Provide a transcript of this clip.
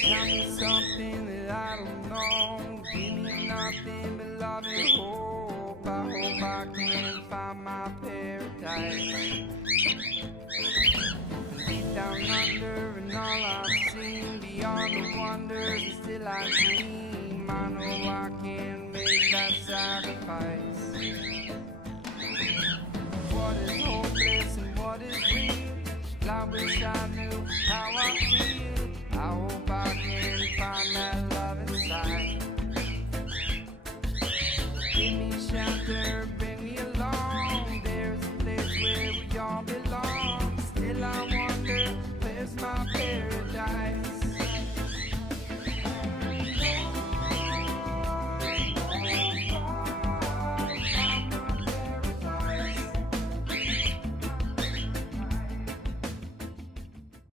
Tell me something that I don't know. Give me nothing but love and hope. I hope I can find my paradise. Deep down under and all I've seen, beyond the wonders and still I dream. I know I can make that sacrifice. What is hopeless and what is real? I wish I knew how I